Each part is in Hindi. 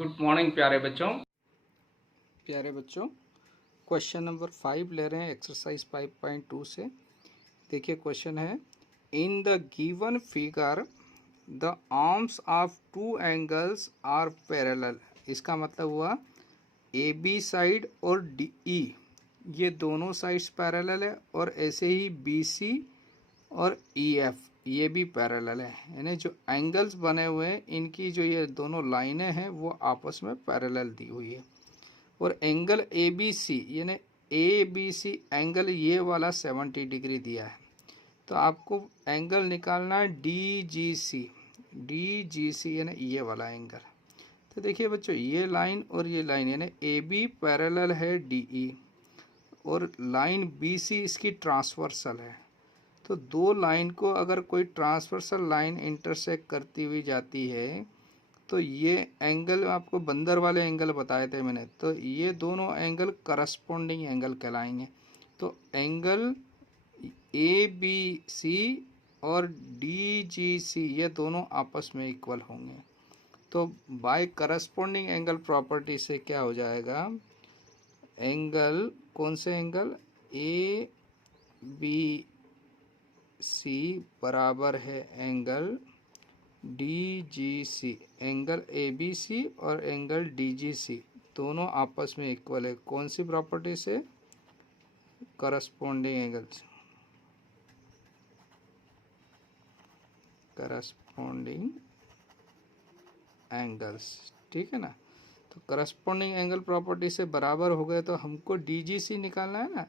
गुड मॉर्निंग प्यारे बच्चों। क्वेश्चन नंबर 5 ले रहे हैं एक्सरसाइज 5.2 से। देखिए क्वेश्चन है, in the given figure the arms of two angles are parallel. इसका मतलब हुआ ए बी साइड और डी ई ये दोनों साइड्स पैरेलल है, और ऐसे ही बी सी और ई एफ ये भी पैरेलल है। यानी जो एंगल्स बने हुए हैं इनकी जो ये दोनों लाइनें हैं वो आपस में पैरेलल दी हुई है। और एंगल ए बी सी यानी ए बी सी एंगल ये वाला 70 डिग्री दिया है। तो आपको एंगल निकालना है डी जी सी यानी ये वाला एंगल। तो देखिए बच्चों, ये लाइन और ये लाइन यानी ए बी पैरेलल है डी ई, और लाइन बी सी इसकी ट्रांसवर्सल है। तो दो लाइन को अगर कोई ट्रांसवर्सल लाइन इंटरसेक्ट करती हुई जाती है तो ये एंगल आपको बंदर वाले एंगल बताए थे मैंने, तो ये दोनों एंगल करस्पॉन्डिंग एंगल कहलाएंगे। तो एंगल ए बी सी और डी जी सी ये दोनों आपस में इक्वल होंगे। तो बाय करस्पॉन्डिंग एंगल प्रॉपर्टी से क्या हो जाएगा, एंगल कौन से एंगल ए बी सी बराबर है angle D G C. Angle A B C और एंगल डी जी सी दोनों आपस में इक्वल है। कौन सी प्रॉपर्टी से, करस्पॉन्डिंग एंगल्स, ठीक है ना। तो करस्पॉन्डिंग एंगल प्रॉपर्टी से बराबर हो गए तो हमको डी जी सी निकालना है ना।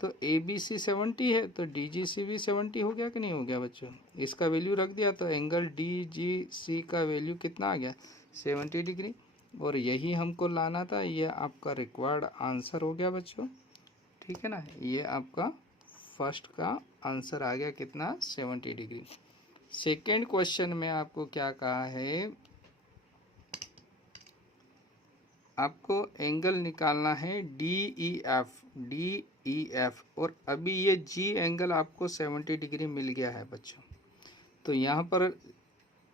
तो ए बी सी 70 है तो डी जी सी भी 70 हो गया कि नहीं हो गया बच्चों। इसका वैल्यू रख दिया तो एंगल डी जी सी का वैल्यू कितना आ गया, 70 डिग्री। और यही हमको लाना था, ये आपका रिक्वायर्ड आंसर हो गया बच्चों। ठीक है ना, ये आपका फर्स्ट का आंसर आ गया कितना, 70 डिग्री। सेकेंड क्वेश्चन में आपको क्या कहा है, आपको एंगल निकालना है डी ई एफ, और अभी ये जी एंगल आपको 70 डिग्री मिल गया है बच्चों। तो यहाँ पर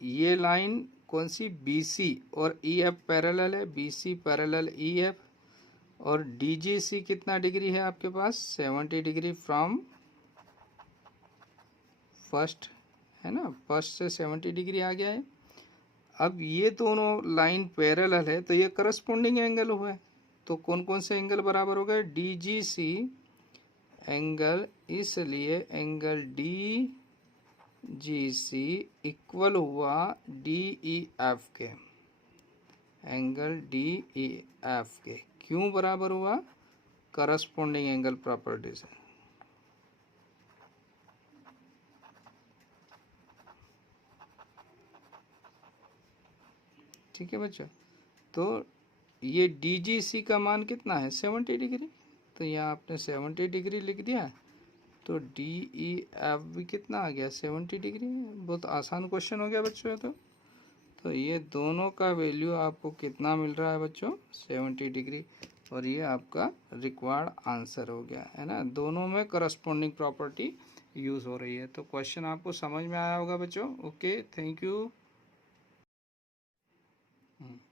ये लाइन कौन सी, बी सी और ई एफ पैरेलल है, B C parallel E F. और डी जी सी कितना डिग्री है आपके पास, 70 डिग्री फ्रॉम फर्स्ट, है ना, फर्स्ट से 70 डिग्री आ गया है। अब ये दोनों लाइन पैरेलल है तो ये करस्पॉन्डिंग एंगल हुआ है। तो कौन कौन से एंगल बराबर हो गए, डी जी सी एंगल, इसलिए एंगल डी जी सी इक्वल हुआ डी ई एफ के, एंगल डी ई एफ के। क्यों बराबर हुआ, करस्पॉन्डिंग एंगल प्रॉपर्टी से। ठीक है बच्चों, तो ये डी जी सी का मान कितना है, 70 डिग्री। तो यहाँ आपने 70 डिग्री लिख दिया, तो डी ई एफ भी कितना आ गया, 70 डिग्री। बहुत आसान क्वेश्चन हो गया बच्चों। तो ये दोनों का वैल्यू आपको कितना मिल रहा है बच्चों, 70 डिग्री, और ये आपका रिक्वायर्ड आंसर हो गया है ना। दोनों में करस्पॉन्डिंग प्रॉपर्टी यूज़ हो रही है। तो क्वेश्चन आपको समझ में आया होगा बच्चों। ओके, थैंक यू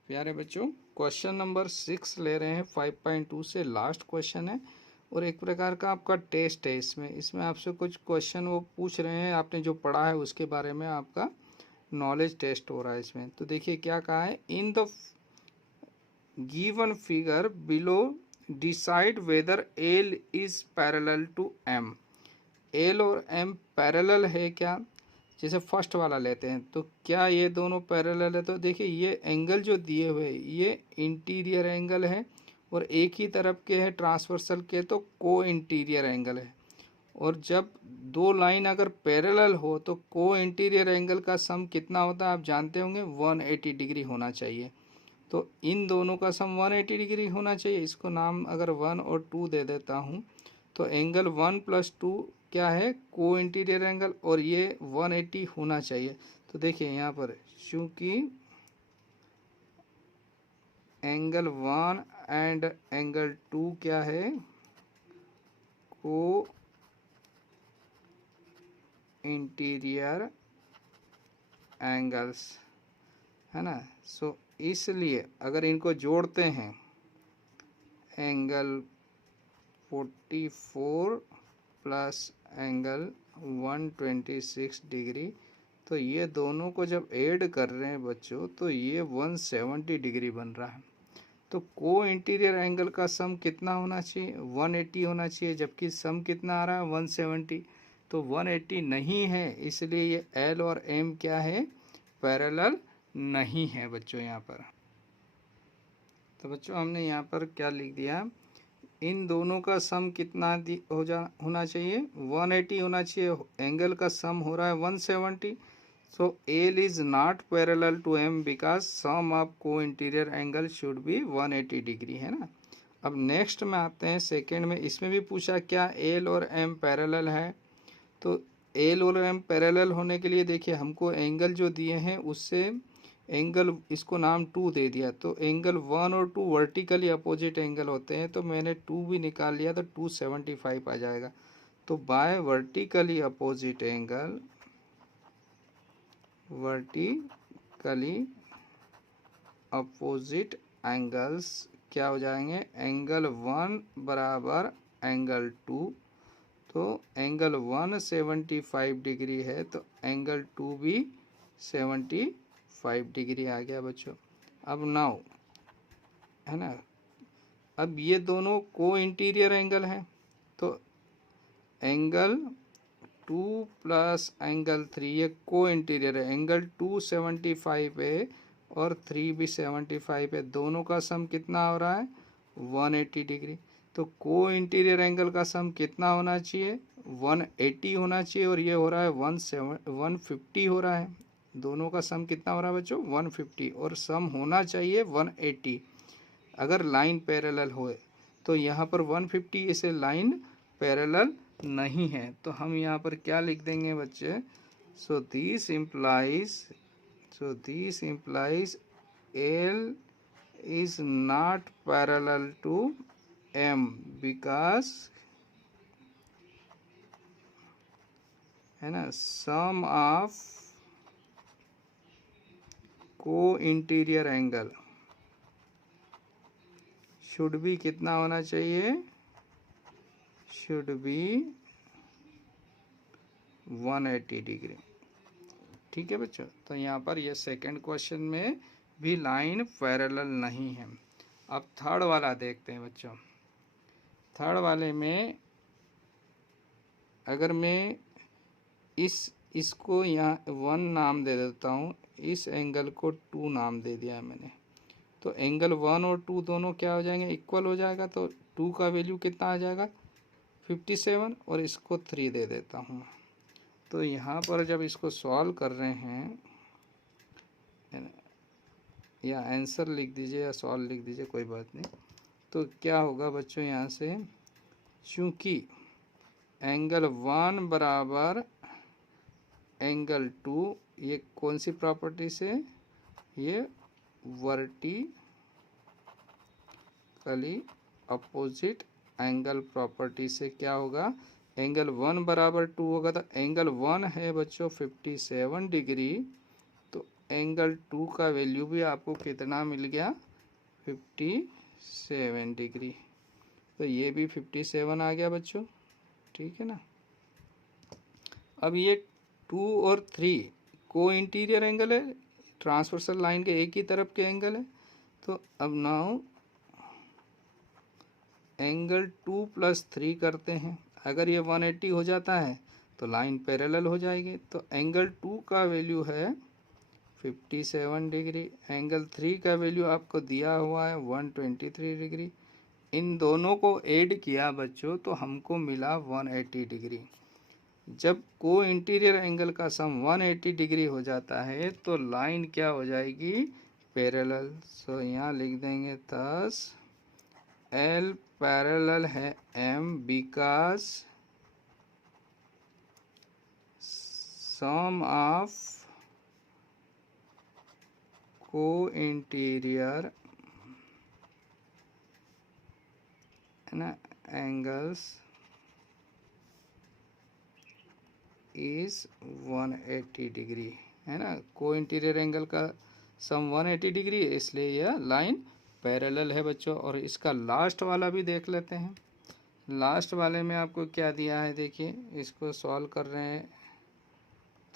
प्यारे बच्चों। क्वेश्चन नंबर 6 ले रहे हैं 5.2 से, लास्ट क्वेश्चन है और एक प्रकार का आपका टेस्ट है। इसमें आपसे कुछ क्वेश्चन वो पूछ रहे हैं, आपने जो पढ़ा है उसके बारे में आपका नॉलेज टेस्ट हो रहा है इसमें। तो देखिए क्या कहा है, in the given figure below decide whether L is parallel to M. L और एम पैरेलल है क्या, जैसे फर्स्ट वाला लेते हैं तो क्या ये दोनों पैरेलल है। तो देखिए ये एंगल जो दिए हुए ये इंटीरियर एंगल है, और एक ही तरफ के है ट्रांसवर्सल के, तो को इंटीरियर एंगल है। और जब दो लाइन अगर पैरेलल हो तो को इंटीरियर एंगल का सम कितना होता है आप जानते होंगे, 180 डिग्री होना चाहिए। तो इन दोनों का सम 180 डिग्री होना चाहिए। इसको नाम अगर 1 और 2 दे देता हूँ, तो एंगल 1 + 2 क्या है, को इंटीरियर एंगल, और ये 180 होना चाहिए। तो देखिए यहाँ पर चूंकि एंगल 1 एंड एंगल 2 क्या है, को इंटीरियर एंगल्स, है ना। सो इसलिए अगर इनको जोड़ते हैं एंगल 44 प्लस एंगल 126 डिग्री, तो ये दोनों को जब ऐड कर रहे हैं बच्चों तो ये 170 डिग्री बन रहा है। तो को इंटीरियर एंगल का सम कितना होना चाहिए? 180 होना चाहिए, जबकि सम कितना आ रहा है? 170। तो 180 नहीं है, इसलिए ये एल और एम क्या है? पैरेलल नहीं है बच्चों यहाँ पर। तो बच्चों हमने यहाँ पर क्या लिख दिया, इन दोनों का सम कितना होना चाहिए? 180 होना चाहिए। एंगल का सम हो रहा है 170। So L is not parallel to M because sum of co-interior angle should be 180 degree, है ना। अब नेक्स्ट में आते हैं सेकेंड में, इसमें भी पूछा क्या L और M पैरेलल है। तो L और M पैरेलल होने के लिए देखिए हमको एंगल जो दिए हैं उससे एंगल इसको नाम 2 दे दिया, तो एंगल 1 और 2 वर्टिकली अपोजिट एंगल होते हैं, तो मैंने 2 भी निकाल लिया तो 275 आ जाएगा। तो by vertically opposite angle, vertically opposite angles क्या हो जाएंगे? एंगल 1 बराबर एंगल 2, तो एंगल 1 75 डिग्री है तो एंगल 2 भी 75 डिग्री आ गया बच्चों। अब नाउ है ना, अब ये दोनों को इंटीरियर एंगल हैं, तो एंगल 2 प्लस एंगल 3 ये को इंटीरियर है। एंगल 2 75 है और 3 भी 75 है, दोनों का सम कितना हो रहा है? 180 डिग्री। तो को इंटीरियर एंगल का सम कितना होना चाहिए? 180 होना चाहिए, और ये हो रहा है 150 हो रहा है। दोनों का सम कितना हो रहा है बच्चों? 150, और सम होना चाहिए 180 अगर लाइन पैरेलल हो। तो यहाँ पर 150 इसे लाइन पैरेलल नहीं है, तो हम यहाँ पर क्या लिख देंगे बच्चे? So this implies L is not parallel to M because, है ना, sum of co-interior angle should be कितना होना चाहिए? Should be 180 degree. ठीक है बच्चों, तो यहाँ पर ये सेकंड क्वेश्चन में भी लाइन पैरेलल नहीं है। अब थर्ड वाला देखते हैं बच्चों। थर्ड वाले में अगर मैं इसको यहाँ 1 नाम दे देता हूँ, इस एंगल को 2 नाम दे दिया है मैंने, तो एंगल 1 और 2 दोनों क्या हो जाएंगे? इक्वल हो जाएगा। तो 2 का वैल्यू कितना आ जाएगा? 57, और इसको 3 दे देता हूँ। तो यहाँ पर जब इसको सॉल्व कर रहे हैं, या आंसर लिख दीजिए या सॉल्व लिख दीजिए, कोई बात नहीं। तो क्या होगा बच्चों, यहाँ से चूँकि एंगल 1 बराबर एंगल 2, ये कौन सी प्रॉपर्टी से? ये वर्टिकली अपोजिट एंगल प्रॉपर्टी से क्या होगा? एंगल 1 बराबर 2 होगा, तो एंगल 1 है बच्चों 57 डिग्री, तो एंगल 2 का वैल्यू भी आपको कितना मिल गया? 57 डिग्री। तो ये भी 57 आ गया बच्चों, ठीक है ना। अब ये 2 और 3 को इंटीरियर एंगल है, ट्रांसवर्सल लाइन के एक ही तरफ के एंगल है। तो अब नाउ एंगल 2 प्लस 3 करते हैं, अगर ये 180 हो जाता है तो लाइन पैरेलल हो जाएगी। तो एंगल 2 का वैल्यू है 57 डिग्री, एंगल 3 का वैल्यू आपको दिया हुआ है 123 डिग्री। इन दोनों को ऐड किया बच्चों तो हमको मिला 180 डिग्री। जब को इंटीरियर एंगल का सम 180 डिग्री हो जाता है तो लाइन क्या हो जाएगी? पैरेलल। सो यहाँ लिख देंगे थस एल पैरेलल है एम बिकॉज सम ऑफ को इंटीरियर, है ना, एंगल्स इज 180 डिग्री, है ना। को इंटीरियर एंगल का सम 180 डिग्री, इसलिए यह लाइन पैरेलल है बच्चों। और इसका लास्ट वाला भी देख लेते हैं। लास्ट वाले में आपको क्या दिया है, देखिए इसको सॉल्व कर रहे हैं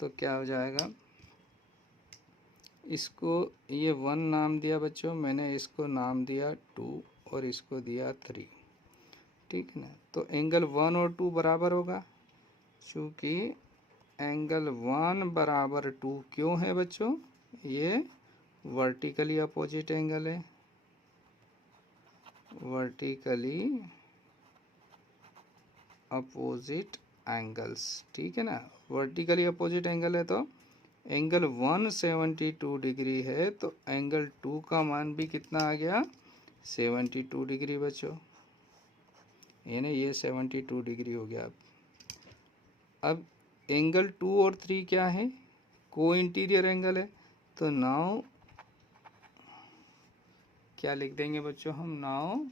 तो क्या हो जाएगा। इसको ये 1 नाम दिया बच्चों, मैंने इसको नाम दिया 2 और इसको दिया 3, ठीक है ना। तो एंगल 1 और 2 बराबर होगा, चूँकि एंगल 1 बराबर 2 क्यों है बच्चों, ये वर्टिकली अपोजिट एंगल है, वर्टिकली अपोजिट एंगल्स, ठीक है ना। वर्टिकली अपोजिट एंगल है तो एंगल 172 डिग्री है, तो एंगल 2 का मान भी कितना आ गया, 72 डिग्री बच्चों, यानी ये 72 डिग्री हो गया। अब एंगल 2 और 3 क्या है, को इंटीरियर एंगल है, तो नाउ क्या लिख देंगे बच्चों हम, now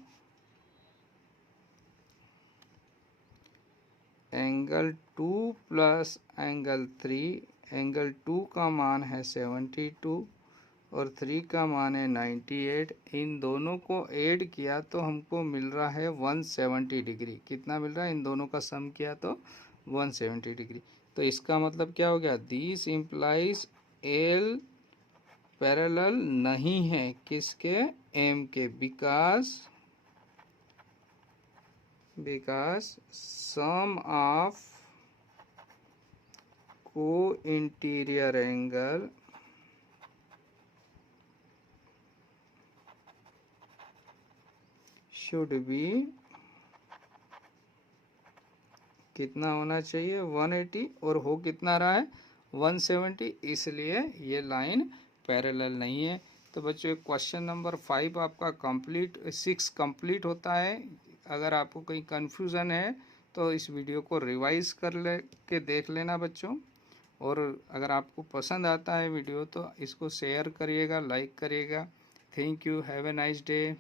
angle 2 plus angle 3, angle 2 का मान है 72 और 3 का मान है 98, इन दोनों को ऐड किया तो हमको मिल रहा है 170 डिग्री। कितना मिल रहा है, इन दोनों का सम किया तो 170 डिग्री। तो इसका मतलब क्या हो गया, दिस इम्प्लाइज एल पैरेलल नहीं है किसके, एम के, because some of co-interior angle should be कितना होना चाहिए, 180, और हो कितना रहा है 170, इसलिए ये लाइन पैरेलल नहीं है। तो बच्चों क्वेश्चन नंबर 5 आपका कंप्लीट, 6 कंप्लीट होता है। अगर आपको कहीं कन्फ्यूज़न है तो इस वीडियो को रिवाइज कर ले के देख लेना बच्चों। और अगर आपको पसंद आता है वीडियो तो इसको शेयर करिएगा, लाइक करिएगा। Thank you, have a nice day.